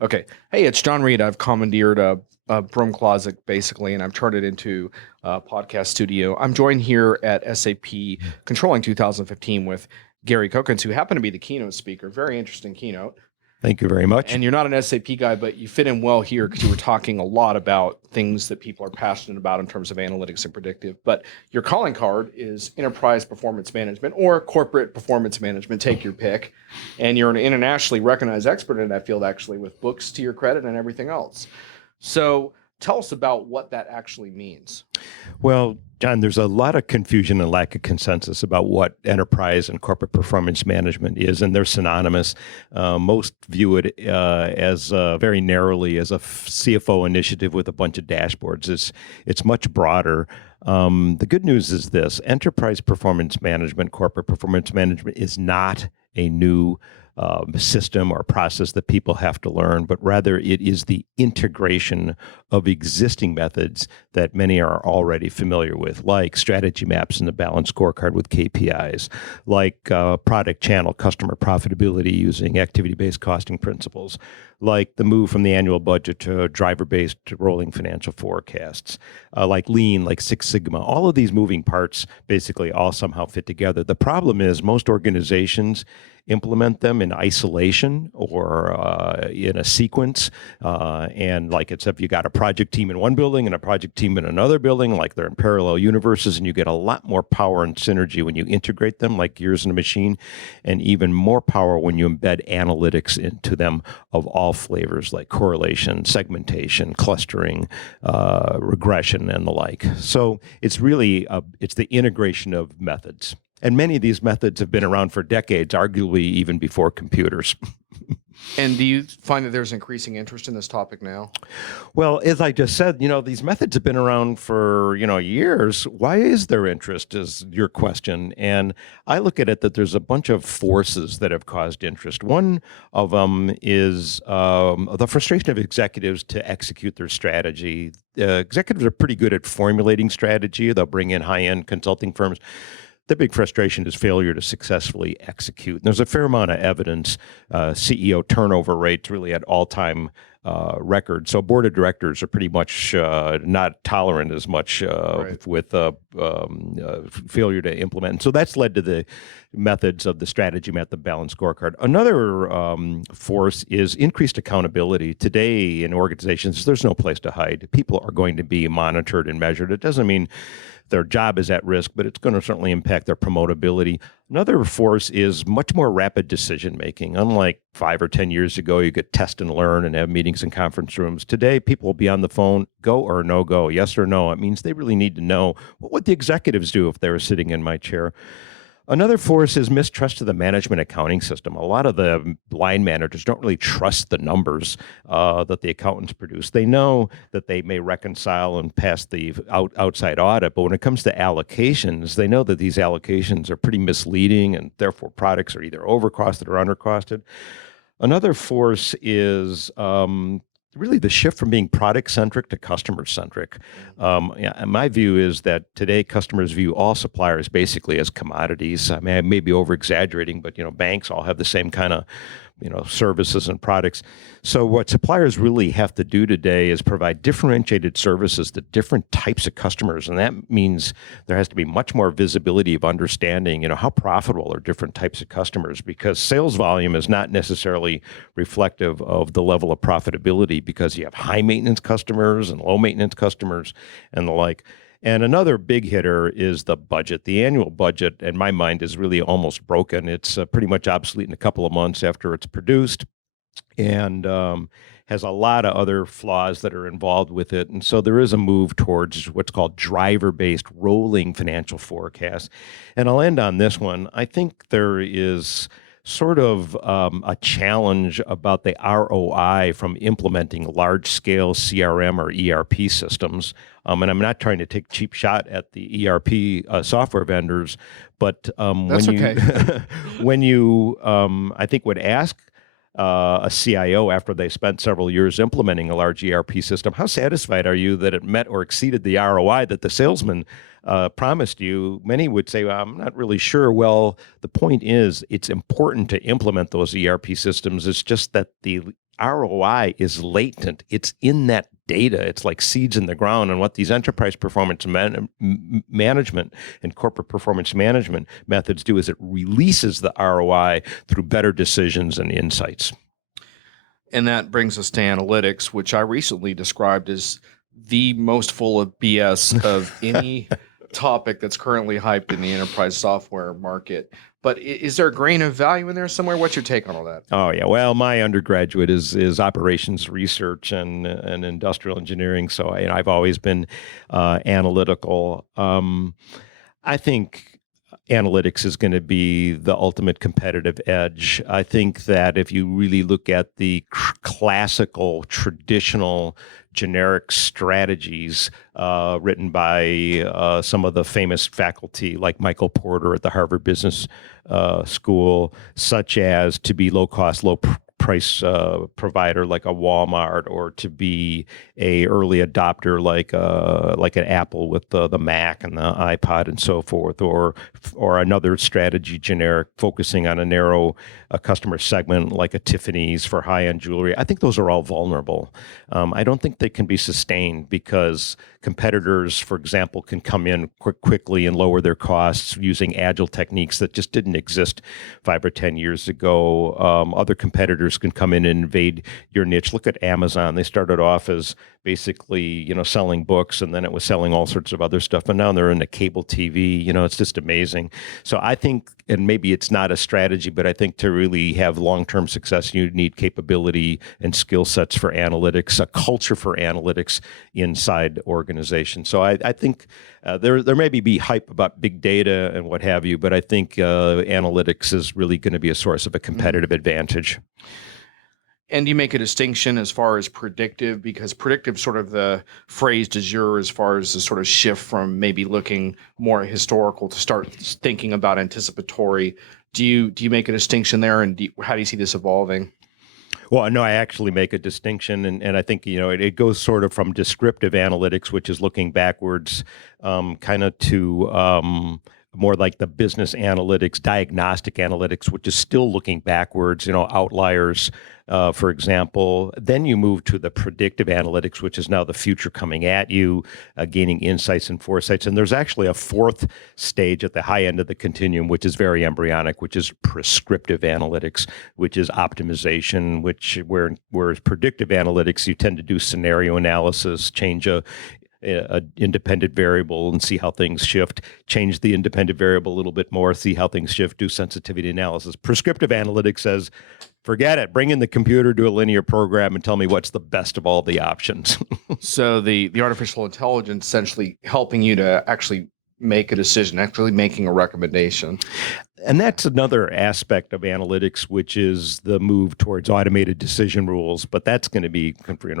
Okay. Hey, it's John Reed. I've commandeered a broom closet basically, and I've turned it into a podcast studio. I'm joined here at SAP Controlling 2015 with Gary Cokins, who happened to be the keynote speaker. Very interesting keynote. Thank you very much. And you're not an SAP guy, but you fit in well here because you were talking a lot about things that people are passionate about in terms of analytics and predictive. But your calling card is enterprise performance management or corporate performance management, take your pick. And you're an internationally recognized expert in that field, actually, with books to your credit and everything else. So tell us about what that actually means. Well, John, there's a lot of confusion and lack of consensus about what enterprise and corporate performance management is, and they're synonymous. Most view it as very narrowly as a CFO initiative with a bunch of dashboards. It's much broader. The good news is this: enterprise performance management, corporate performance management is not a new system or process that people have to learn, but rather it is the integration of existing methods that many are already familiar with, like strategy maps and the balanced scorecard with KPIs, like product channel customer profitability using activity-based costing principles, like the move from the annual budget to driver-based rolling financial forecasts, like Lean, like Six Sigma. All of these moving parts basically all somehow fit together. The problem is most organizations implement them in isolation or in a sequence. And like it's if you got a project team in one building and a project team in another building, like they're in parallel universes, and you get a lot more power and synergy when you integrate them like gears in a machine, and even more power when you embed analytics into them of all flavors like correlation, segmentation, clustering, regression, and the like. So it's really, it's the integration of methods. And many of these methods have been around for decades, arguably even before computers. And do you find that there's increasing interest in this topic now? Well, as I just said, these methods have been around for, years. Why is there interest is your question. And I look at it that there's a bunch of forces that have caused interest. One of them is the frustration of executives to execute their strategy. Executives are pretty good at formulating strategy. They'll bring in high-end consulting firms. The big frustration is failure to successfully execute. And there's a fair amount of evidence. CEO turnover rates really at all-time records. So board of directors are pretty much not tolerant as much with failure to implement. And so that's led to the methods of the strategy method, balanced scorecard. Another force is increased accountability. Today in organizations, there's no place to hide. People are going to be monitored and measured. It doesn't mean their job is at risk, but it's going to certainly impact their promotability. Another force is much more rapid decision-making. Unlike 5 or 10 years ago, you could test and learn and have meetings in conference rooms. Today, people will be on the phone, go or no go, yes or no. It means they really need to know what would the executives do if they were sitting in my chair. Another force is mistrust of the management accounting system. A lot of the line managers don't really trust the numbers that the accountants produce. They know that they may reconcile and pass the outside audit, but when it comes to allocations, they know that these allocations are pretty misleading, and therefore products are either overcosted or undercosted. Another force is really the shift from being product-centric to customer-centric. My view is that today customers view all suppliers basically as commodities. I mean, I may be over-exaggerating, but banks all have the same kind of services and products. So what suppliers really have to do today is provide differentiated services to different types of customers. And that means there has to be much more visibility of understanding, how profitable are different types of customers, because sales volume is not necessarily reflective of the level of profitability, because you have high maintenance customers and low maintenance customers and the like. And another big hitter is the budget. The annual budget, in my mind, is really almost broken. It's pretty much obsolete in a couple of months after it's produced, and has a lot of other flaws that are involved with it. And so there is a move towards what's called driver-based rolling financial forecasts. And I'll end on this one. I think there is sort of a challenge about the ROI from implementing large-scale CRM or ERP systems. And I'm not trying to take a cheap shot at the ERP software vendors, but when you I think would ask a CIO after they spent several years implementing a large ERP system, how satisfied are you that it met or exceeded the ROI that the salesman promised you? Many would say, well, I'm not really sure. Well, the point is, it's important to implement those ERP systems. It's just that the ROI is latent. It's in that data. It's like seeds in the ground. And what these enterprise performance management and corporate performance management methods do is it releases the ROI through better decisions and insights. And that brings us to analytics, which I recently described as the most full of BS of any topic that's currently hyped in the enterprise software market. But is there a grain of value in there somewhere? What's your take on all that? Oh yeah, well, my undergraduate is operations research and industrial engineering, so I've always been analytical. I think analytics is going to be the ultimate competitive edge. I think that if you really look at the classical, traditional, generic strategies written by some of the famous faculty like Michael Porter at the Harvard Business School, such as to be low cost, low price provider like a Walmart, or to be a early adopter like an Apple with the Mac and the iPod and so forth, or another strategy generic focusing on a narrow customer segment like a Tiffany's for high-end jewelry. I think those are all vulnerable. I don't think they can be sustained because competitors, for example, can come in quickly and lower their costs using agile techniques that just didn't exist 5 or 10 years ago. Other competitors can come in and invade your niche. Look at Amazon. They started off as basically, selling books, and then it was selling all sorts of other stuff. And now they're into cable TV. It's just amazing. So I think, and maybe it's not a strategy, but I think to really have long-term success, you need capability and skill sets for analytics, a culture for analytics inside organizations. So I think there maybe be hype about big data and what have you, but I think analytics is really going to be a source of a competitive advantage. And you make a distinction as far as predictive, because predictive, sort of the phrase du jour as far as the sort of shift from maybe looking more historical to start thinking about anticipatory. Do you make a distinction there, and how do you see this evolving? Well, no, I actually make a distinction, and I think it goes sort of from descriptive analytics, which is looking backwards, kind of to more like the business analytics, diagnostic analytics, which is still looking backwards, outliers, for example. Then you move to the predictive analytics, which is now the future coming at you, gaining insights and foresights. And there's actually a fourth stage at the high end of the continuum, which is very embryonic, which is prescriptive analytics, which is optimization, whereas predictive analytics, you tend to do scenario analysis, change a independent variable and see how things shift, change the independent variable a little bit more, see how things shift, do sensitivity analysis. Prescriptive analytics says, forget it, bring in the computer, do a linear program, and tell me what's the best of all the options. So the artificial intelligence essentially helping you to actually make a decision, actually making a recommendation. And that's another aspect of analytics, which is the move towards automated decision rules. But that's going to be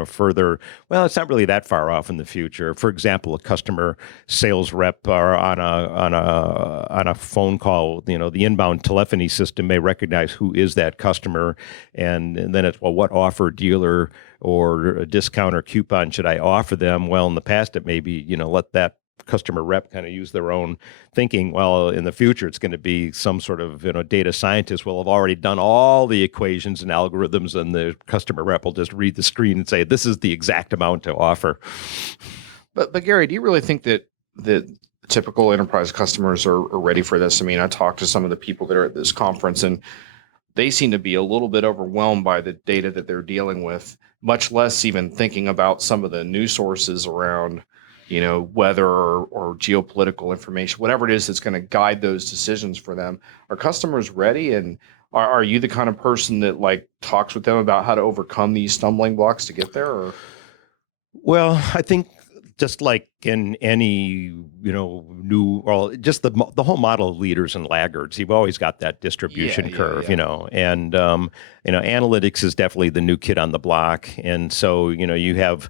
further. Well, it's not really that far off in the future. For example, a customer sales rep or on a phone call, the inbound telephony system may recognize who is that customer, and then it's, well, what offer, dealer, or a discount or coupon should I offer them? Well, in the past, it may be let that customer rep kind of use their own thinking. Well, in the future, it's going to be some sort of data scientist will have already done all the equations and algorithms, and the customer rep will just read the screen and say, this is the exact amount to offer. But Gary, do you really think that typical enterprise customers are ready for this? I mean, I talked to some of the people that are at this conference, and they seem to be a little bit overwhelmed by the data that they're dealing with, much less even thinking about some of the news sources around weather or geopolitical information, whatever it is that's going to guide those decisions for them. Are customers ready? And are you the kind of person that talks with them about how to overcome these stumbling blocks to get there? Or? Well, I think just like in any, just the whole model of leaders and laggards, you've always got that distribution curve, and, analytics is definitely the new kid on the block. And so, you have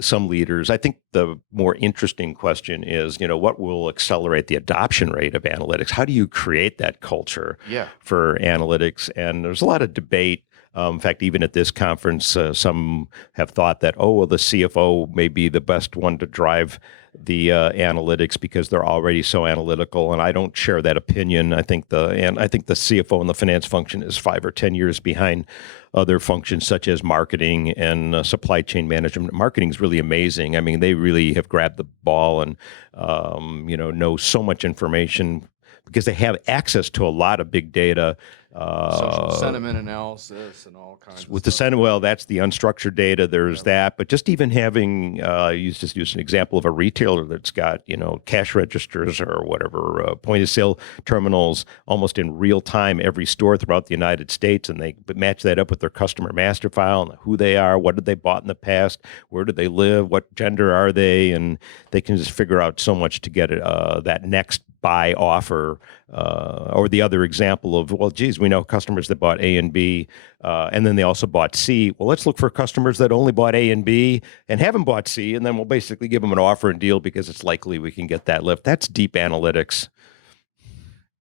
some leaders. I think the more interesting question is, what will accelerate the adoption rate of analytics? How do you create that culture for analytics? And there's a lot of debate In fact, even at this conference, some have thought that, oh, well, the CFO may be the best one to drive the analytics because they're already so analytical, and I don't share that opinion. I think the CFO and the finance function is 5 or 10 years behind other functions such as marketing and supply chain management. Marketing is really amazing. I mean, they really have grabbed the ball and know so much information because they have access to a lot of big data. Social sentiment analysis and all kinds with of the stuff. sentiment, well, that's the unstructured data. There's that, but just even having, use an example of a retailer that's got cash registers or whatever point of sale terminals almost in real time every store throughout the United States, and they match that up with their customer master file and who they are, what did they bought in the past, where do they live, what gender are they, and they can just figure out so much to get that next buy offer. Or the other example of, well, geez, we know customers that bought A and B, and then they also bought C. Well, let's look for customers that only bought A and B and haven't bought C, and then we'll basically give them an offer and deal because it's likely we can get that lift. That's deep analytics.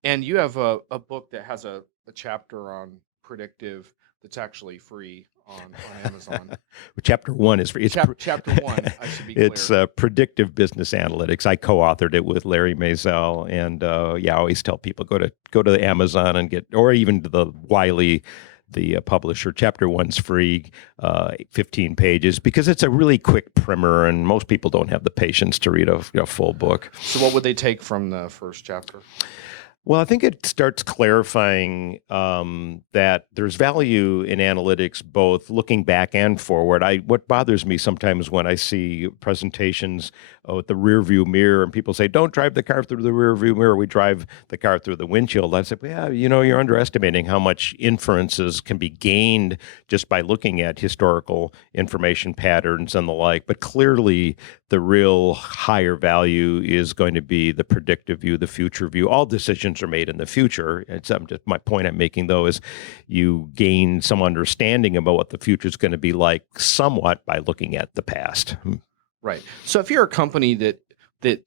And you have a book that has a chapter on predictive that's actually free on Amazon. Chapter 1 is free. Chapter 1, I should be clear. It's Predictive Business Analytics. I co-authored it with Larry Maisel, and I always tell people go to Amazon and get, or even to the Wiley, the publisher. Chapter 1's free, 15 pages, because it's a really quick primer, and most people don't have the patience to read a full book. So what would they take from the first chapter? Well, I think it starts clarifying that there's value in analytics, both looking back and forward. What bothers me sometimes when I see presentations with the rear view mirror and people say, don't drive the car through the rear view mirror, we drive the car through the windshield. I say, yeah, you're underestimating how much inferences can be gained just by looking at historical information patterns and the like. But clearly, the real higher value is going to be the predictive view, the future view. All decisions are made in the future. Just my point I'm making, though, is you gain some understanding about what the future is going to be like somewhat by looking at the past. Right. So if you're a company that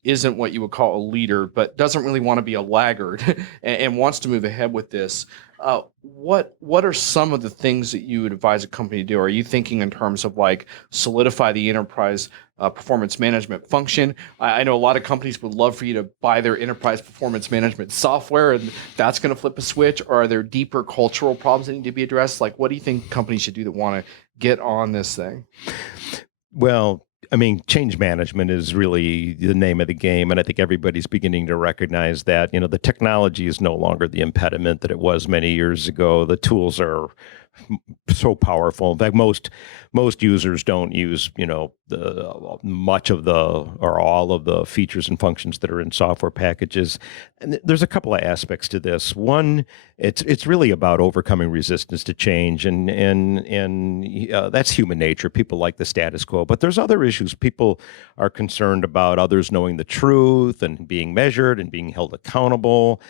isn't what you would call a leader, but doesn't really want to be a laggard and wants to move ahead with this, what are some of the things that you would advise a company to do? Are you thinking in terms of like solidify the enterprise performance management function? I know a lot of companies would love for you to buy their enterprise performance management software, and that's going to flip a switch. Or are there deeper cultural problems that need to be addressed? Like, what do you think companies should do that want to get on this thing? Well, I mean, change management is really the name of the game, and I think everybody's beginning to recognize that, the technology is no longer the impediment that it was many years ago. The tools are so powerful. In fact, most users don't use, much of the or all of the features and functions that are in software packages. And there's a couple of aspects to this. One, it's really about overcoming resistance to change, and that's human nature. People like the status quo, but there's other issues. People are concerned about others knowing the truth and being measured and being held accountable.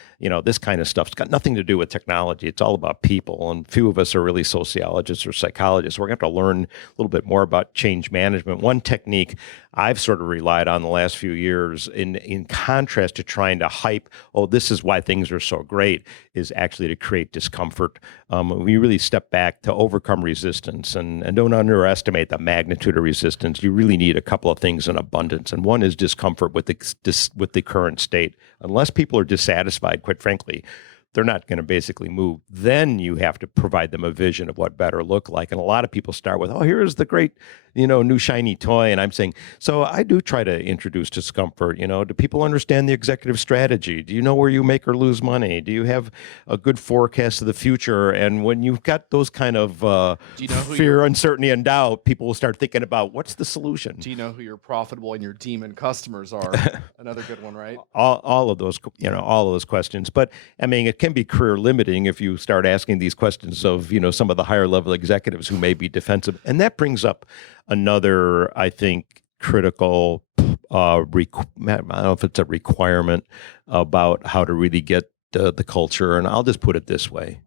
This kind of stuff's got nothing to do with technology. It's all about people, and few of us are really sociologists or psychologists. We're going to have to learn a little bit more about change management. One technique I've sort of relied on the last few years, in contrast to trying to hype, oh, this is why things are so great, is actually to create discomfort. We really step back to overcome resistance, and don't underestimate the magnitude of resistance. You really need a couple of things in abundance, and one is discomfort with the current state. Unless people are dissatisfied, quite frankly, they're not going to basically move. Then you have to provide them a vision of what better look like. And a lot of people start with, oh, here's the great, new shiny toy. And I'm saying, so I do try to introduce discomfort. Do people understand the executive strategy? Do you know where you make or lose money? Do you have a good forecast of the future? And when you've got those kind of fear, uncertainty, and doubt, people will start thinking about what's the solution. Do you know who your profitable and your demon customers are? Another good one, right? All of those, all of those questions. But I mean, it can be career limiting if you start asking these questions of, some of the higher level executives who may be defensive. And that brings up another, I think, critical, I don't know if it's a requirement about how to really get the culture. And I'll just put it this way.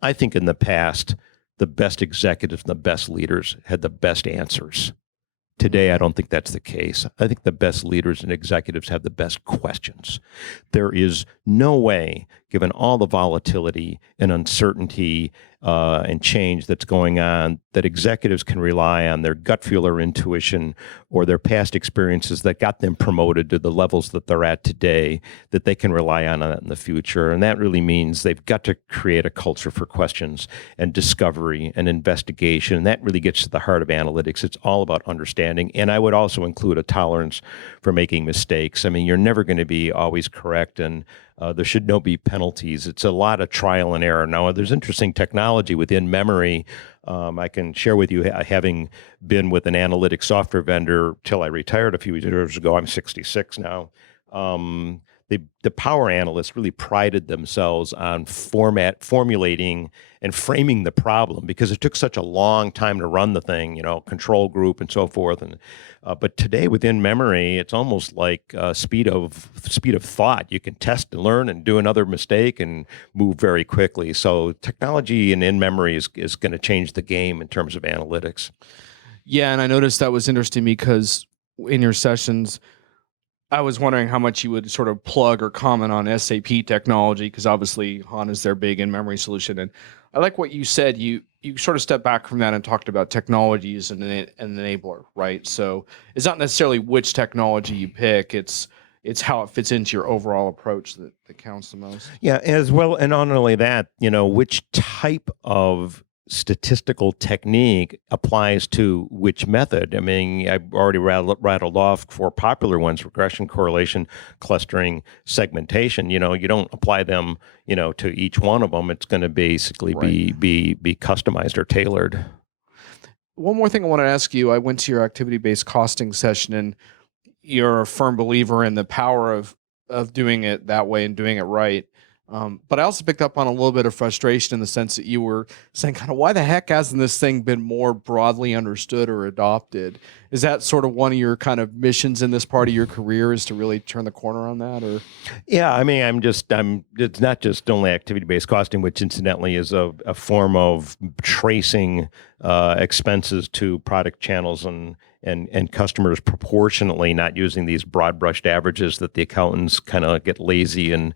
I think in the past, the best executives and the best leaders had the best answers. Today, I don't think that's the case. I think the best leaders and executives have the best questions. There is no way, given all the volatility and uncertainty and change that's going on, that executives can rely on their gut feel or intuition or their past experiences that got them promoted to the levels that they're at today, that they can rely on that in the future. And that really means they've got to create a culture for questions and discovery and investigation. And that really gets to the heart of analytics. It's all about understanding. And I would also include a tolerance for making mistakes. I mean, you're never going to be always correct, and there should no be penalties. It's a lot of trial and error. Now, there's interesting technology within memory. I can share with you, having been with an analytics software vendor till I retired a few years ago. I'm 66 now. The power analysts really prided themselves on formulating and framing the problem, because it took such a long time to run the thing, control group and so forth. And but today within memory, it's almost like speed of thought. You can test and learn and do another mistake and move very quickly. So technology and in memory is going to change the game in terms of analytics. Yeah, and I noticed that was interesting because in your sessions, I was wondering how much you would sort of plug or comment on SAP technology, because obviously HANA is their big in-memory solution. And I like what you said. You sort of stepped back from that and talked about technology as an enabler, right? So it's not necessarily which technology you pick. It's how it fits into your overall approach that counts the most. Yeah, as well, and not only that, which type of statistical technique applies to which method. I mean, I've already rattled off 4 popular ones: regression, correlation, clustering, segmentation. You don't apply them, to each one of them. It's going to basically be customized or tailored. One more thing I want to ask you. I went to your activity-based costing session, and you're a firm believer in the power of doing it that way and doing it right. But I also picked up on a little bit of frustration in the sense that you were saying, kind of, why the heck hasn't this thing been more broadly understood or adopted? Is that sort of one of your kind of missions in this part of your career, is to really turn the corner on that? Or yeah, I mean, it's not just only activity-based costing, which incidentally is a form of tracing expenses to product channels and customers proportionately, not using these broad brushed averages that the accountants kind of get lazy and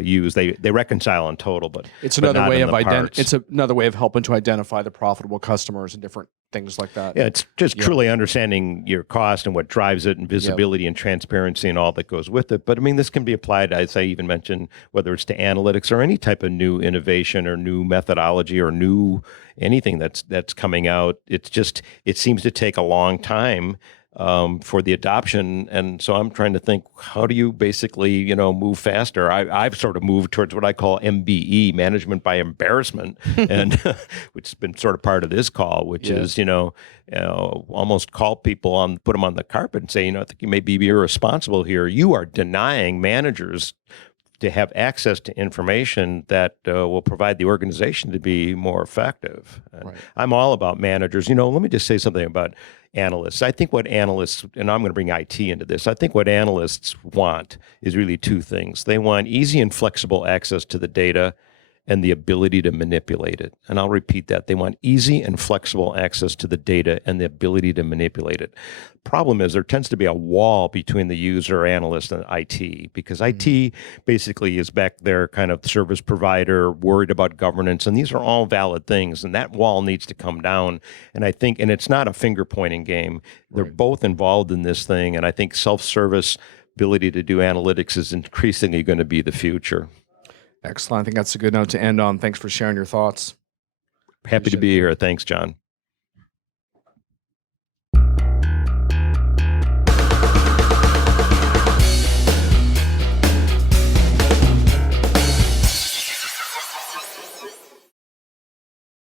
use. They reconcile in total, but it's another way of parts. It's another way of helping to identify the profitable customers and different things like that. Yeah, it's just truly understanding your cost and what drives it, and visibility and transparency and all that goes with it. But I mean, this can be applied, as I even mentioned, whether it's to analytics or any type of new innovation or new methodology or new anything that's coming out. It seems to take a long time for the adoption. And so I'm trying to think, how do you basically, move faster? I've sort of moved towards what I call MBE, management by embarrassment, and which has been sort of part of this call, which is, almost call people put them on the carpet and say, I think you may be irresponsible here. You are denying managers to have access to information that will provide the organization to be more effective. And I'm all about managers. Let me just say something about analysts. I think what analysts, and I'm going to bring IT into this, I think what analysts want is really 2 things. They want easy and flexible access to the data and the ability to manipulate it. And I'll repeat that. They want easy and flexible access to the data and the ability to manipulate it. Problem is, there tends to be a wall between the user, analyst, and IT, because IT basically is back there kind of service provider, worried about governance, and these are all valid things, and that wall needs to come down. And I think, and it's not a finger-pointing game. They're both involved in this thing, and I think self-service ability to do analytics is increasingly going to be the future. Excellent. I think that's a good note to end on. Thanks for sharing your thoughts. Happy to be here. Thanks, John.